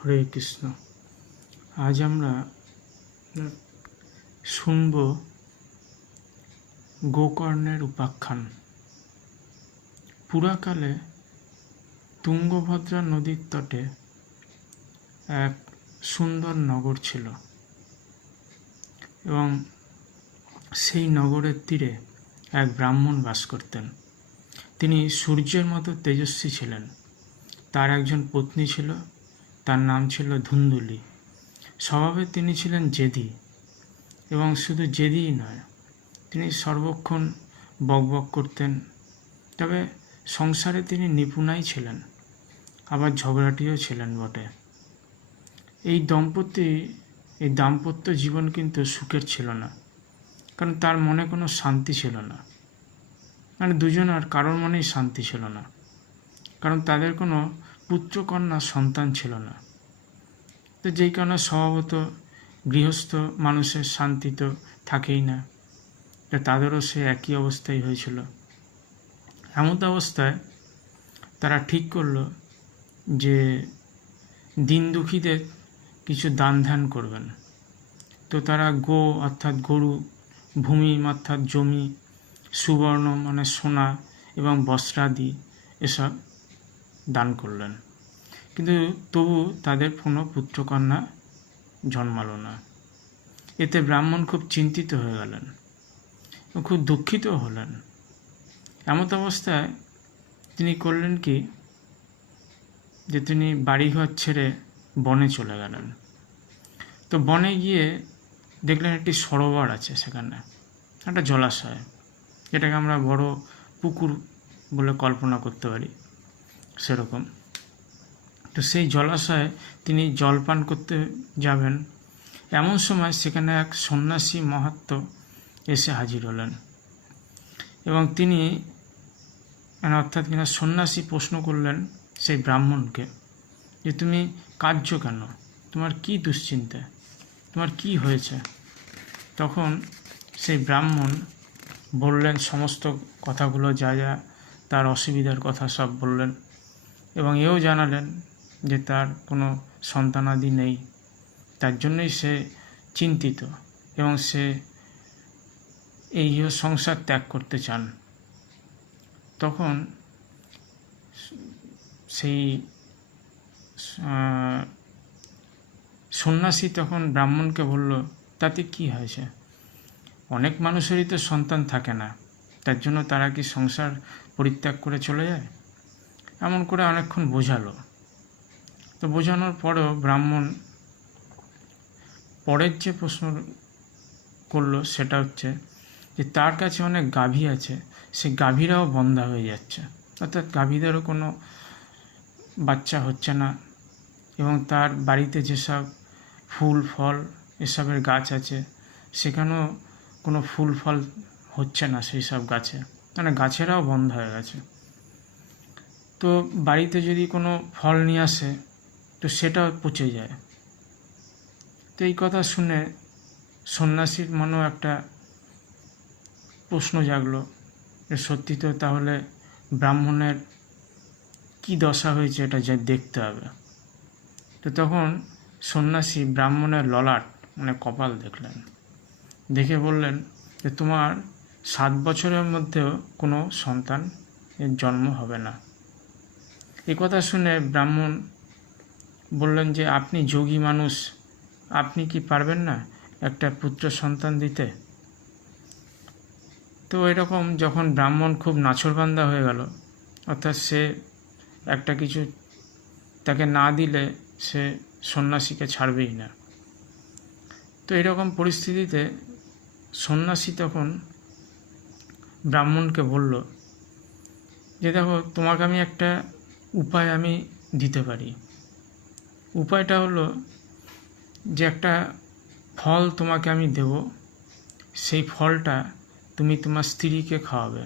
হরে কৃষ্ণ। আজ আমরা শুনব গোকর্ণের উপাখ্যান। পুরাকালে তুঙ্গভদ্রা নদীর তটে এক সুন্দর নগর ছিল এবং সেই নগরের তীরে এক ব্রাহ্মণ বাস করতেন। তিনি সূর্যের মতো তেজস্বী ছিলেন। তার একজন পত্নী ছিল, তার নাম ছিল ধুন্দুলি। স্বভাবে তিনি ছিলেন জেদি, এবং শুধু জেদিই নয়, তিনি সর্বক্ষণ বকবক করতেন। তবে সংসারে তিনি নিপুণাই ছিলেন, আবার ঝগড়াটিও ছিলেন বটে। এই দাম্পত্য জীবন কিন্তু সুখের ছিল না, কারণ তার মনে কোনো শান্তি ছিল না। মানে দুজনের কারোর মনেই শান্তি ছিল না, কারণ তাদের কোনো পুত্রকন্যা সন্তান ছিল না। তো যেই কারণে স্বভাবত গৃহস্থ মানুষের শান্তি তো থাকেই না, তাদেরও সে একই অবস্থায় হয়েছিল। এমন অবস্থায় তারা ঠিক করলো যে দিন দুঃখীদের কিছু দান ধ্যান করবেন। তো তারা অর্থাৎ গরু, ভূমি অর্থাৎ জমি, সুবর্ণ মানে সোনা এবং বস্ত্রাদি এসব দান করলেন। কিন্তু তবু তাদের কোনো পুত্রকন্যা জন্মালো না। এতে ব্রাহ্মণ খুব চিন্তিত হয়ে গেলেন এবং খুব দুঃখিত হলেন। এমত অবস্থায় তিনি করলেন কি, যে তিনি বাড়িঘর ছেড়ে বনে চলে গেলেন। তো বনে গিয়ে দেখলেন একটি সরোবর আছে, সেখানে একটা জলাশয়, যেটাকে আমরা বড় পুকুর বলে কল্পনা করতে পারি সেরকম। তো সেই জলাশয়ে তিনি জলপান করতে যাবেন, এমন সময় সেখানে এক সন্ন্যাসী মহাত্ম এসে হাজির হলেন এবং তিনি অর্থাৎ কিনা সন্ন্যাসী প্রশ্ন করলেন সেই ব্রাহ্মণকে যে তুমি কাঁদছো কেন, তোমার কি দুশ্চিন্তা, তোমার কি হয়েছে? তখন সেই ব্রাহ্মণ বললেন সমস্ত কথাগুলো, যা যা তার অসুবিধার কথা সব বললেন, এবং এও জানালেন যে তার কোনো সন্তানাদি নেই, তার জন্যই সে চিন্তিত এবং সে এই সংসার ত্যাগ করতে চান। তখন সেই সন্ন্যাসী তখন ব্রাহ্মণকে বলল, তাতে কি হয়েছে? অনেক মানুষেরই তো সন্তান থাকে না, তার জন্য তারা কি সংসার পরিত্যাগ করে চলে যায়? এমন করে অনেকক্ষণ বোঝালো। তো বোঝানোর পরেও ব্রাহ্মণ পরের যে প্রশ্ন করলো সেটা হচ্ছে যে তার কাছে অনেক গাভী আছে, সেই গাভীরাও বন্ধা হয়ে যাচ্ছে, অর্থাৎ গাভীদেরও কোনো বাচ্চা হচ্ছে না, এবং তার বাড়িতে যেসব ফুল ফল এসবের গাছ আছে সেখানেও কোনো ফুল ফল হচ্ছে না সেই সব গাছে, মানে গাছেরাও বন্ধ হয়ে গেছে। তো বাড়িতে যদি কোনো ফল নিয়ে আসে তো সেটাও পচে যায়। তো এই কথা শুনে সন্ন্যাসীর মনেও একটা প্রশ্ন জাগলো যে সত্যি তো তাহলে ব্রাহ্মণের কি দশা হয়েছে এটা যা দেখতে হবে। তো তখন সন্ন্যাসী ব্রাহ্মণের ললাট মানে কপাল দেখলেন, দেখে বললেন যে তোমার 7 বছরের মধ্যেও কোনো সন্তান এর জন্ম হবে না। এই কথা শুনে ব্রাহ্মণ বললেন যে আপনি যোগী মানুষ, আপনি কি পারবেন না একটা পুত্র সন্তান দিতে? তো এরকম যখন ব্রাহ্মণ খুব নাছোড়বান্দা হয়ে গেল, অর্থাৎ সে একটা কিছু তাকে না দিলে সে সন্ন্যাসীকে ছাড়বেই না। তো এরকম পরিস্থিতিতে সন্ন্যাসী তখন ব্রাহ্মণকে বলল যে দেখো, তোমাকে আমি একটা উপায় আমি দিতে পারি। উপায়টা হলো যে একটা ফল তোমাকে আমি দেব, সেই ফলটা তুমি তোমার স্ত্রীকে খাওয়াবে,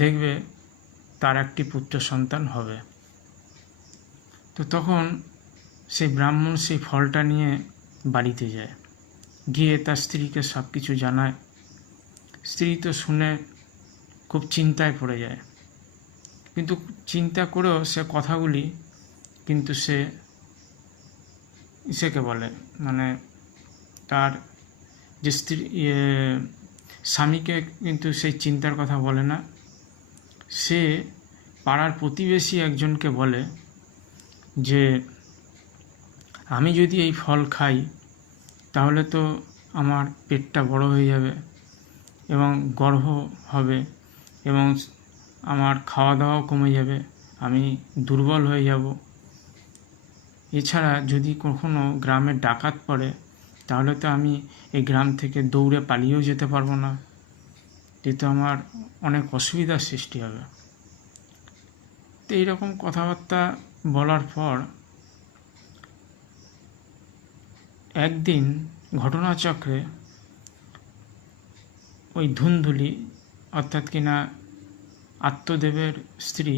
দেখবে তার একটি পুত্র সন্তান হবে। তো তখন সেই ব্রাহ্মণ সেই ফলটা নিয়ে বাড়িতে যায়, গিয়ে তার স্ত্রীকে সব কিছু জানায়। স্ত্রী তো শুনে খুব চিন্তায় পড়ে যায়, কিন্তু চিন্তা করেও সে কথাগুলি কিন্তু সে ইসেকে বলে, মানে তার যে স্ত্রী স্বামীকে কিন্তু সেই চিন্তার কথা বলে না। সে পাড়ার প্রতিবেশী একজনকে বলে যে আমি যদি এই ফল খাই তাহলে তো আমার পেটটা বড় হয়ে যাবে এবং গর্ভ হবে এবং আমার খাওয়া দাওয়াও কমে যাবে, আমি দুর্বল হয়ে যাব। এছাড়া যদি কখনো গ্রামে ডাকাত পড়ে তাহলে তো আমি এই গ্রাম থেকে দৌড়ে পালিয়েও যেতে পারবো না, এতে আমার অনেক অসুবিধার সৃষ্টি হবে। তো এইরকম কথাবার্তা বলার পর একদিন ঘটনাচক্রে ওই ধুন্ধুলি অর্থাৎ কিনা আত্মদেবের স্ত্রী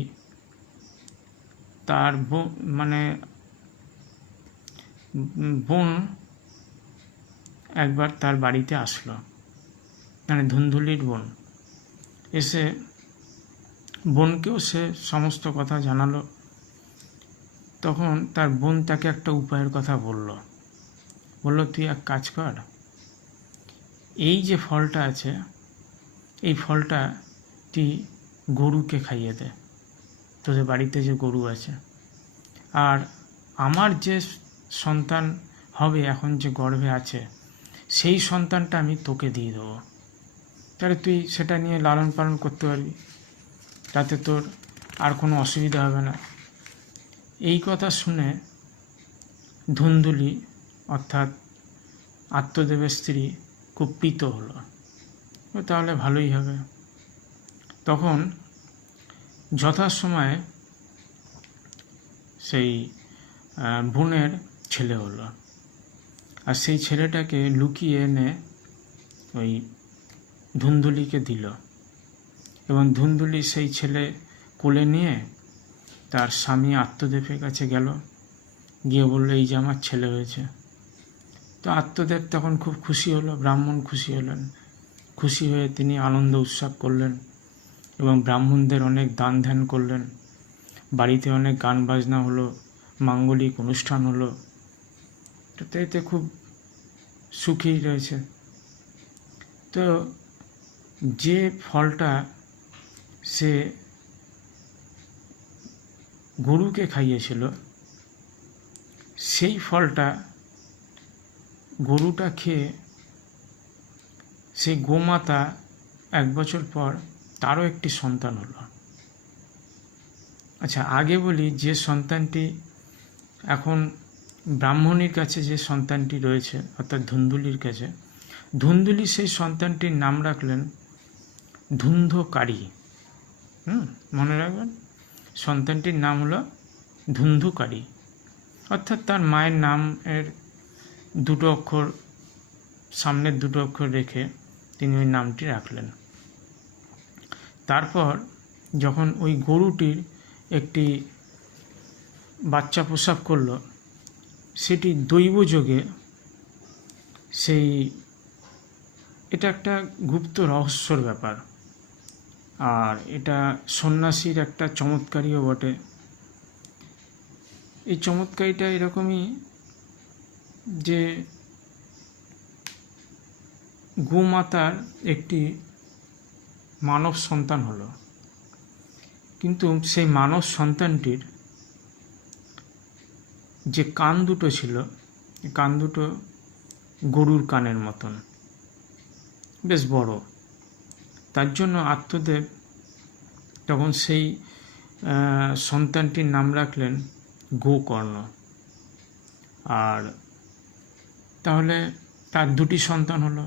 তার মানে বোন একবার তার বাড়িতে আসলো, মানে ধুন্ধুলির বোন এসে বোনকেও সে সমস্ত কথা জানালো। তখন তার বোন তাকে একটা উপায়ের কথা বলল, তুই এক কাজ কর, এই যে ফলটা আছে এই ফলটা তুই গরুকে খাইয়ে দে, তোদের বাড়িতে যে গরু আছে, আর আমার যে সন্তান হবে এখন যে গর্ভে আছে সেই সন্তানটা আমি তোকে দিয়ে দেবো, তাহলে তুই সেটা নিয়ে লালন পালন করতে পারবি, তাতে তোর আর কোনো অসুবিধা হবে না। এই কথা শুনে ধুন্ধুলি অর্থাৎ আত্মদেবের স্ত্রী খুব প্রীত হলো, তাহলে ভালোই হবে। তখন যথাসময়ে সেই বোনের ছেলে হলো, আর সেই ছেলেটাকে লুকিয়ে এনে ওই ধুন্ধুলিকে দিল এবং ধুন্ধুলি সেই ছেলে কোলে নিয়ে তার স্বামী আত্মদেবের কাছে গেল, গিয়ে বললো এই যে আমার ছেলে হয়েছে। তো আত্মদেব তখন খুব খুশি হলো, ব্রাহ্মণ খুশি হলেন, খুশি হয়ে তিনি আনন্দ উৎসব করলেন এবং ব্রাহ্মণদের অনেক দান ধ্যান করলেন, বাড়িতে অনেক গান বাজনা হলো, মাঙ্গলিক অনুষ্ঠান হলো, তো এতে খুব সুখী রয়েছে। তো যে ফলটা সে গরুকে খাইয়েছিল সেই ফলটা গরুটা খেয়ে সেই গোমাতা 1 বছর পর তারও একটি সন্তান হলো। আচ্ছা, আগে বলি, যে সন্তানটি এখন ব্রাহ্মণীর কাছে যে সন্তানটি রয়েছে অর্থাৎ ধুন্ধুলির কাছে, ধুন্ধুলি সেই সন্তানটির নাম রাখলেন ধুন্ধকারী। মনে রাখবেন, সন্তানটির নাম হলো ধুন্ধুকারী, অর্থাৎ তার মায়ের নামের 2 অক্ষর, সামনের 2 অক্ষর রেখে তিনি ওই নামটি রাখলেন। তারপর যখন ওই গরুটির একটি বাচ্চা প্রসব করলো, সেটি দৈবযোগে এটা একটা গুপ্ত রহস্যর ব্যাপার, আর এটা সন্ন্যাসীর একটা চমৎকারীও বটে। এই চমৎকারীটা এরকমই যে গোমাতার একটি মানব সন্তান হলো, কিন্তু সেই মানব সন্তানটির যে কান দুটো ছিল, কান দুটো গরুর কানের মতন, বেশ বড়। তার জন্য আত্মদেব তখন সেই সন্তানটির নাম রাখলেন গোকর্ণ। আর তাহলে তার 2টি সন্তান হলো,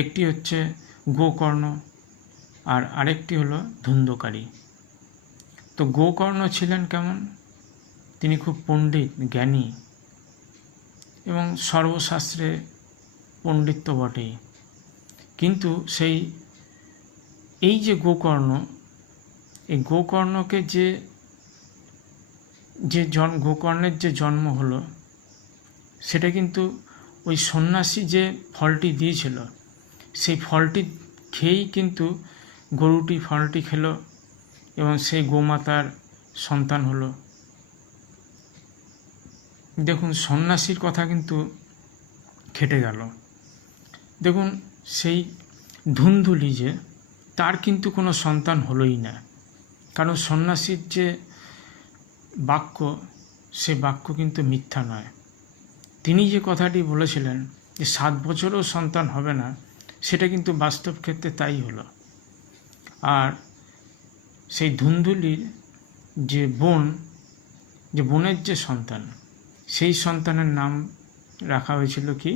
একটি হচ্ছে গোকর্ণ আর আরেকটি হলো ধুন্ধকারী। তো গোকর্ণ ছিলেন কেমন, তিনি খুব পণ্ডিত, জ্ঞানী এবং সর্বশাস্ত্রে পণ্ডিত্য বটেই, কিন্তু এই যে গোকর্ণ, এই গোকর্ণকে গোকর্ণের যে জন্ম হলো সেটা কিন্তু ওই সন্ন্যাসী যে ফলটি দিয়েছিল সেই ফলটি খেয়েই কিন্তু গরুটি ফলটি খেলো এবং সেই গোমাতার সন্তান হলো। দেখুন সন্ন্যাসীর কথা কিন্তু খেটে গেল। দেখুন সেই ধুন্ধুলি যে, তার কিন্তু কোনো সন্তান হলোই না, কারণ সন্ন্যাসীর যে বাক্য, সে বাক্য কিন্তু মিথ্যা নয়। তিনি যে কথাটি বলেছিলেন যে 7 বছরও সন্তান হবে না, সেটা কিন্তু বাস্তব ক্ষেত্রে তাই হলো। আর সেই ধুন্ধুলির যে বোনের যে সন্তান, সেই সন্তানের নাম রাখা হয়েছিল কি?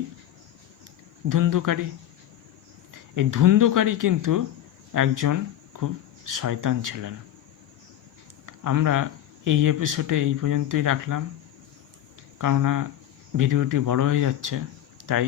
ধুন্ধুকারী। এই ধুন্ধুকারী কিন্তু একজন খুব শয়তান ছিলেন। আমরা এই এপিসোডে এই পর্যন্তই রাখলাম, কেননা ভিডিওটি বড় হয়ে যাচ্ছে, তাই